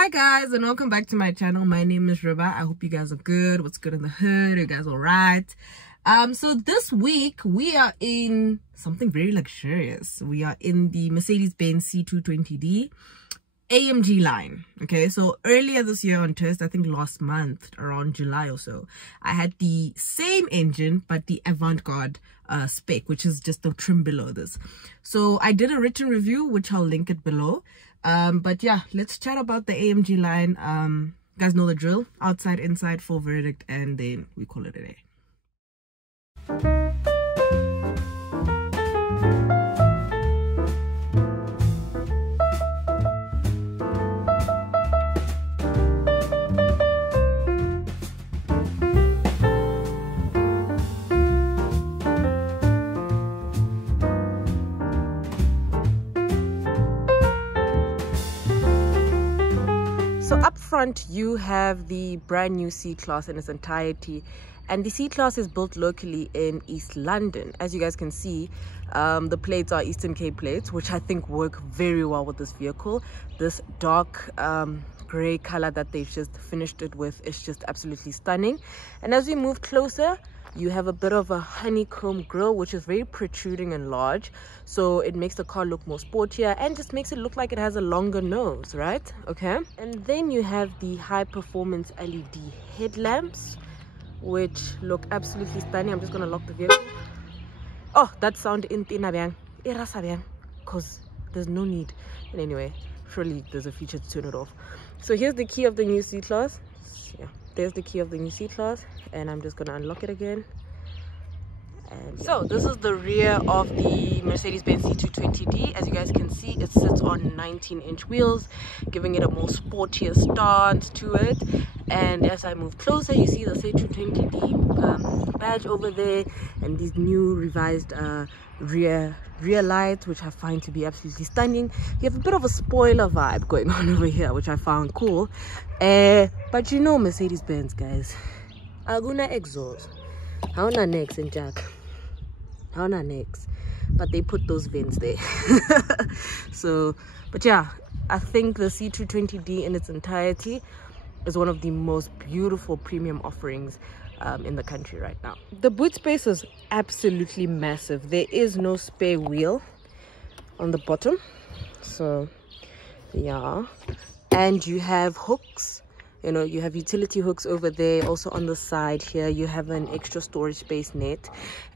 Hi guys, and welcome back to my channel. My name is Riba. I hope you guys are good. What's good in the hood? Are you guys all right? So this week we are in something very luxurious. We are in the Benz C220d AMG line. Okay, so earlier this year on test, I think last month around July or so, I had the same engine but the avant-garde spec, which is just the trim below this. So I did a written review, which I'll link it below. But yeah, let's chat about the AMG line. You guys know the drill: outside, inside, full verdict, and then we call it a day. So up front you have the brand new C-Class in its entirety, and the C-Class is built locally in East London. As you guys can see, the plates are Eastern Cape plates, which I think work very well with this vehicle. This dark grey color that they've just finished it with is just absolutely stunning. And as we move closer, you have a bit of a honeycomb grille, which is very protruding and large, so it makes the car look more sportier and just makes it look like it has a longer nose, right? Okay, and then you have the high performance LED headlamps, which look absolutely stunning. I'm just gonna lock the vehicle. Oh, that sound in because there's no need. And anyway, surely there's a feature to turn it off. So here's the key of the new C-Class. Yeah, there's the key of the new C-Class, and I'm just gonna unlock it again. And so this is the rear of the Benz C220d. As you guys can see, it sits on 19-inch wheels, giving it a more sportier stance to it. And as I move closer, you see the C220d badge over there, and these new revised rear lights, which I find to be absolutely stunning. You have a bit of a spoiler vibe going on over here, which I found cool. But you know, Mercedes-Benz, guys, aguna exhaust, hauna next and jack, hauna next, but they put those vents there. So, but yeah, I think the C220d in its entirety is one of the most beautiful premium offerings in the country right now. The boot space is absolutely massive. There is no spare wheel on the bottom, so yeah. And you have hooks, you know, you have utility hooks over there. Also on the side here you have an extra storage space net,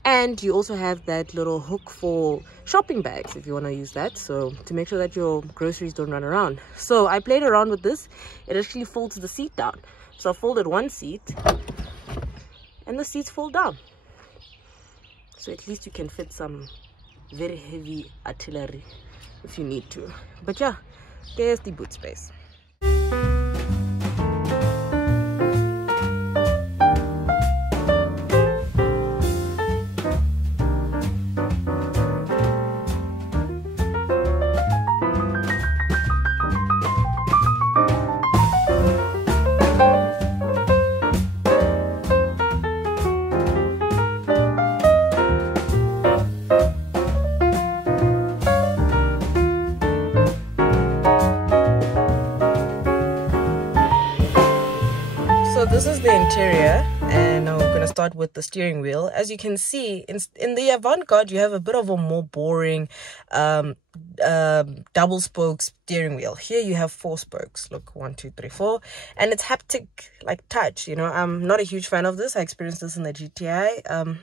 and you also have that little hook for shopping bags if you want to use that, so to make sure that your groceries don't run around. So I played around with this. It actually folds the seat down, so I folded one seat and the seats fold down, so at least you can fit some very heavy artillery if you need to. But yeah, there's the boot space. So this is the interior, and I'm going to start with the steering wheel. As you can see, in the avant-garde you have a bit of a more boring double spoke steering wheel. Here you have 4 spokes. Look, 1 2 3 4, and it's haptic, like touch. You know, I'm not a huge fan of this. I experienced this in the GTI.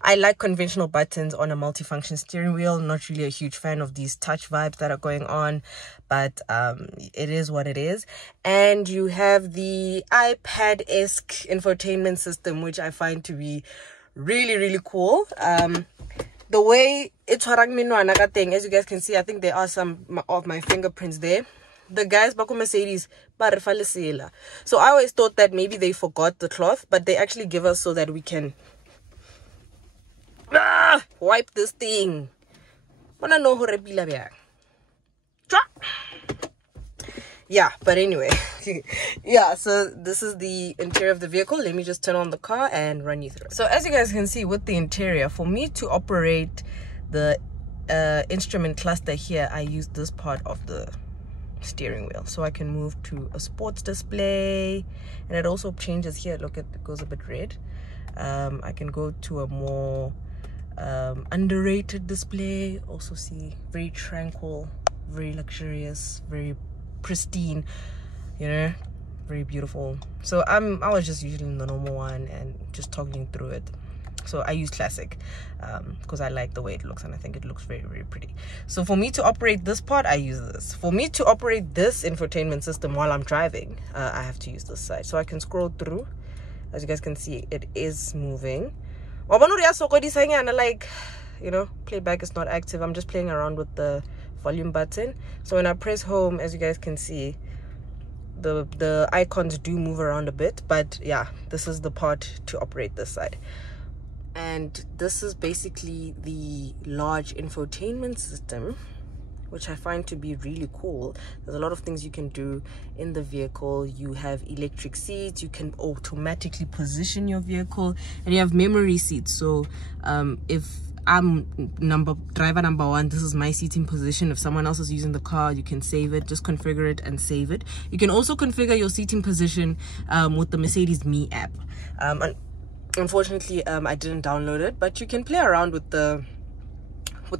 I like conventional buttons on a multifunction steering wheel. Not really a huge fan of these touch vibes that are going on, but it is what it is. And you have the iPad-esque infotainment system, which I find to be really, really cool. The way it's thing, as you guys can see, I think there are some of my fingerprints there. The guys back on Mercedes, so I always thought that maybe they forgot the cloth, but they actually give us so that we can wipe this thing. Yeah, but anyway, yeah, so this is the interior of the vehicle. Let me just turn on the car and run you through. So as you guys can see with the interior, for me to operate the instrument cluster here, I use this part of the steering wheel, so I can move to a sports display, and it also changes here. Look, it goes a bit red. I can go to a more underrated display. Also see very tranquil, very luxurious, very pristine, you know, very beautiful. So I was just using the normal one and just toggling through it. So I use classic because I like the way it looks, and I think it looks very, very pretty. So for me to operate this part, I use this. For me to operate this infotainment system while I'm driving, I have to use this side. So I can scroll through. As you guys can see, it is moving. Like, you know, playback is not active. I'm just playing around with the volume button. So when I press home, as you guys can see, the icons do move around a bit. But yeah, this is the part to operate this side. And this is basically the large infotainment system, which I find to be really cool. There's a lot of things you can do in the vehicle. You have electric seats, you can automatically position your vehicle, and you have memory seats. So if I'm driver number 1, this is my seating position. If someone else is using the car, you can save it, just configure it and save it. You can also configure your seating position with the Mercedes Me app. Unfortunately, I didn't download it, but you can play around with the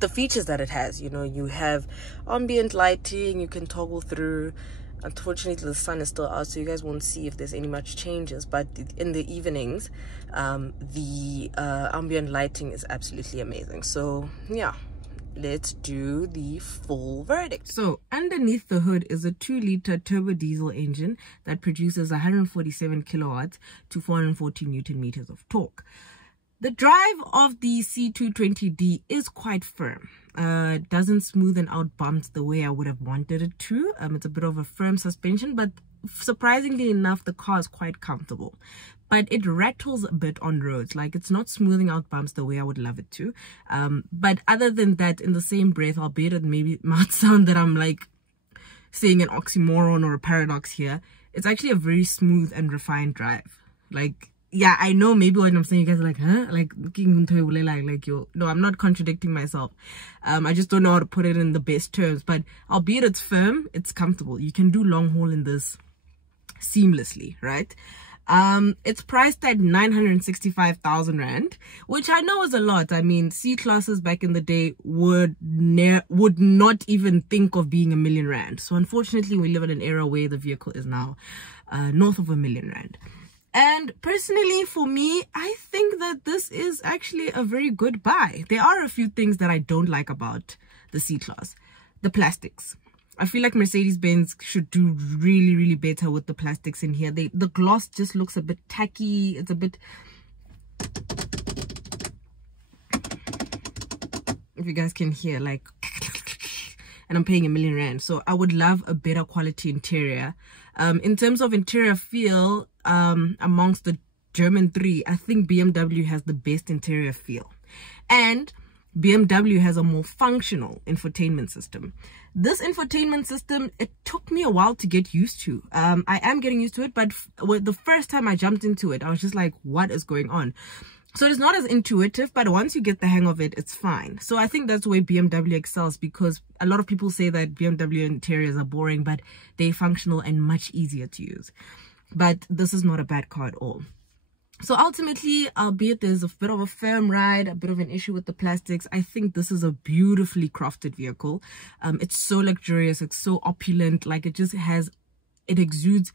features that it has. You know, you have ambient lighting, you can toggle through. Unfortunately, the sun is still out, so you guys won't see if there's any much changes, but in the evenings, the ambient lighting is absolutely amazing. So yeah, let's do the full verdict. So underneath the hood is a 2-liter turbo diesel engine that produces 147 kilowatts to 440 newton meters of torque. The drive of the C220d is quite firm. It doesn't smoothen out bumps the way I would have wanted it to. It's a bit of a firm suspension, but surprisingly enough, the car is quite comfortable. But it rattles a bit on roads. Like, it's not smoothing out bumps the way I would love it to. But other than that, in the same breath, albeit it maybe might sound that I'm like saying an oxymoron or a paradox here, it's actually a very smooth and refined drive. Like, yeah, I know maybe what I'm saying, you guys are like, huh? Like, no, I'm not contradicting myself. I just don't know how to put it in the best terms. But albeit it's firm, it's comfortable. You can do long haul in this seamlessly, right? It's priced at 965,000 rand, which I know is a lot. I mean, C classes back in the day would not even think of being R1 million. So unfortunately, we live in an era where the vehicle is now north of R1 million. And personally, for me, I think that this is actually a very good buy. There are a few things that I don't like about the C-Class. The plastics. I feel like Mercedes-Benz should do really, really better with the plastics in here. The gloss just looks a bit tacky. It's a bit... If you guys can hear, like... And I'm paying R1 million. So I would love a better quality interior. In terms of interior feel, amongst the German 3, I think BMW has the best interior feel. And BMW has a more functional infotainment system. This infotainment system, it took me a while to get used to. I am getting used to it, but the first time I jumped into it, I was just like, what is going on? So it's not as intuitive, but once you get the hang of it, it's fine. So I think that's where BMW excels, because a lot of people say that BMW interiors are boring, but they're functional and much easier to use. But this is not a bad car at all. So ultimately, albeit there's a bit of a firm ride, a bit of an issue with the plastics, I think this is a beautifully crafted vehicle. It's so luxurious, it's so opulent, like it exudes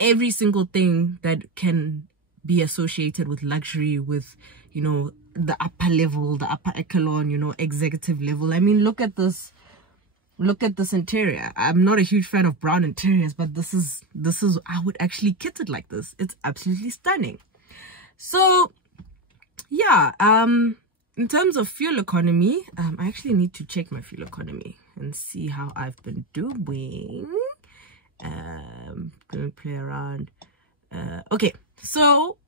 every single thing that can be associated with luxury, with, you know, the upper level, the upper echelon, you know, executive level. I mean, look at this interior. I'm not a huge fan of brown interiors, but this is I would actually kit it like this. It's absolutely stunning. So yeah, in terms of fuel economy, I actually need to check my fuel economy and see how I've been doing. Gonna play around. Okay, so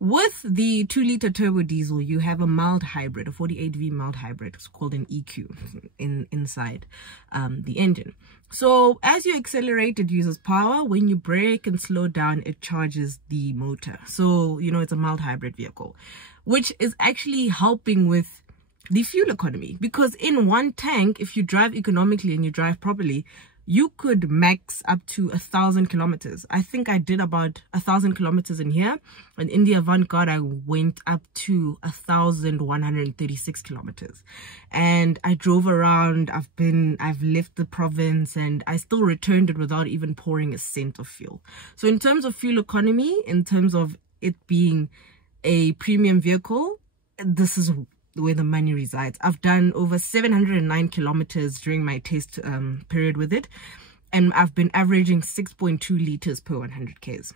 with the 2-liter turbo diesel, you have a mild hybrid, a 48V mild hybrid. It's called an EQ inside the engine. So as you accelerate, it uses power. When you brake and slow down, it charges the motor. So, you know, it's a mild hybrid vehicle, which is actually helping with the fuel economy, because in one tank, if you drive economically and you drive properly, you could max up to 1,000 kilometers. I think I did about 1,000 kilometers in here, and in the Avant-Garde I went up to 1,136 kilometers, and I drove around. I've left the province, and I still returned it without even pouring a cent of fuel. So in terms of fuel economy, in terms of it being a premium vehicle, this is where the money resides. I've done over 709 kilometers during my test period with it, and I've been averaging 6.2 liters per 100 k's.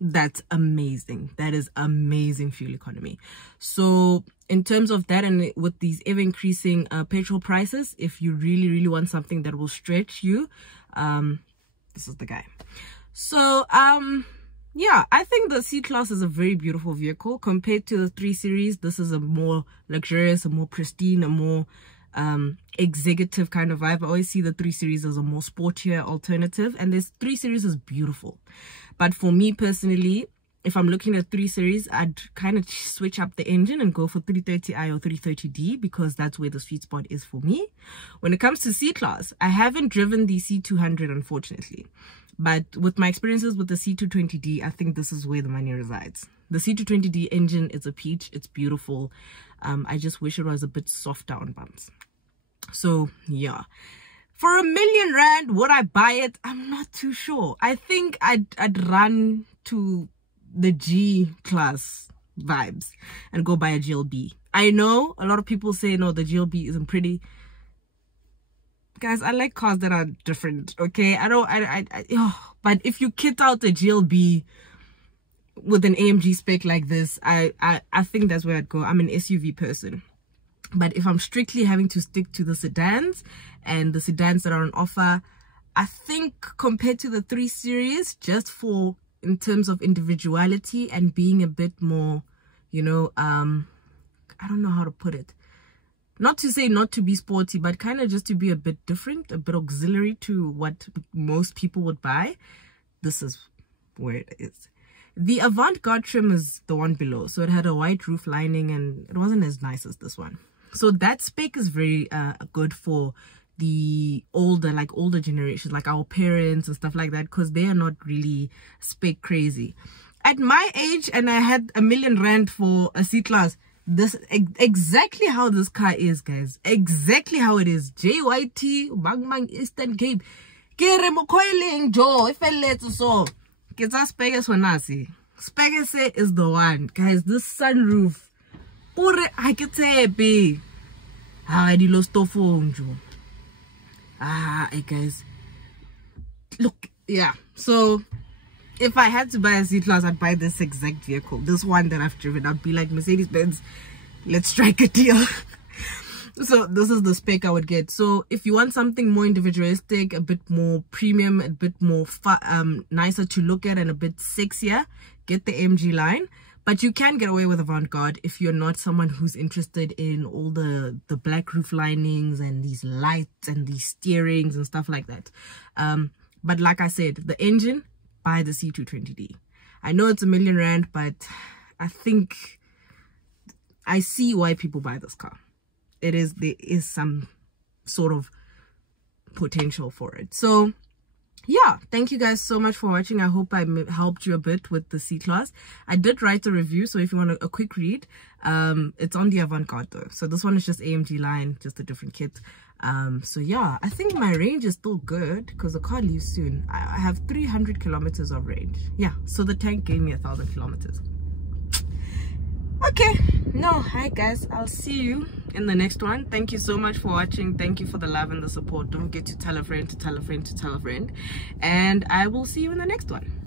That's amazing. That is amazing fuel economy. So in terms of that, and with these ever increasing petrol prices, if you really want something that will stretch you, this is the guy. So yeah, I think the C-Class is a very beautiful vehicle. Compared to the 3 Series, this is a more luxurious, a more pristine, a more executive kind of vibe. I always see the 3 Series as a more sportier alternative, and this 3 Series is beautiful. But for me personally, if I'm looking at 3 Series, I'd kind of switch up the engine and go for 330i or 330d, because that's where the sweet spot is for me. When it comes to C-Class, I haven't driven the C200, unfortunately. But with my experiences with the C220d, I think this is where the money resides. The C220d engine is a peach. It's beautiful. I just wish it was a bit softer on bumps. So, yeah. For R1 million, would I buy it? I'm not too sure. I think I'd run to the G-Class vibes and go buy a GLB. I know a lot of people say, no, the GLB isn't pretty. Guys, I like cars that are different, okay? But if you kit out a GLB with an AMG spec like this, I think that's where I'd go. I'm an SUV person. But if I'm strictly having to stick to the sedans and the sedans that are on offer, I think compared to the 3 Series, just for in terms of individuality and being a bit more, you know, I don't know how to put it. Not to say not to be sporty, but kind of just to be a bit different, a bit auxiliary to what most people would buy. This is where it is. The Avant-Garde trim is the one below. So it had a white roof lining, and it wasn't as nice as this one. So that spec is very good for the older generations, like our parents and stuff like that, because they are not really spec crazy. At my age, and I had R1 million for a C-Class, this exactly how this car is, guys. Exactly how it is. JYT Bangmang Eastern Cape. Kere mo coiling Joe if I let so. Get us Spegas Wanasi. Spegas is the one, guys. This sunroof. I could say be. I lost the phone, Joe. Hey guys. Look, yeah. So if I had to buy a C-Class, I'd buy this exact vehicle. This one that I've driven. I'd be like, Mercedes-Benz, let's strike a deal. So this is the spec I would get. So if you want something more individualistic, a bit more premium, a bit more nicer to look at and a bit sexier, get the AMG line. But you can get away with Avant-Garde if you're not someone who's interested in all the black roof linings and these lights and these steerings and stuff like that. But like I said, the engine, buy the C220d. I know it's R1 million, but I think I see why people buy this car. There is some sort of potential for it. So yeah, thank you guys so much for watching. I hope I helped you a bit with the C-Class. I did write a review, so if you want a quick read, it's on the Avant-Garde though. So this one is just AMG line, just a different kit. So yeah, I think my range is still good because the car leaves soon. I have 300 kilometers of range. Yeah, so the tank gave me 1,000 kilometers. Okay, hi guys, I'll see you in the next one. Thank you so much for watching. Thank you for the love and the support. Don't forget to tell a friend, to tell a friend, to tell a friend, and I will see you in the next one.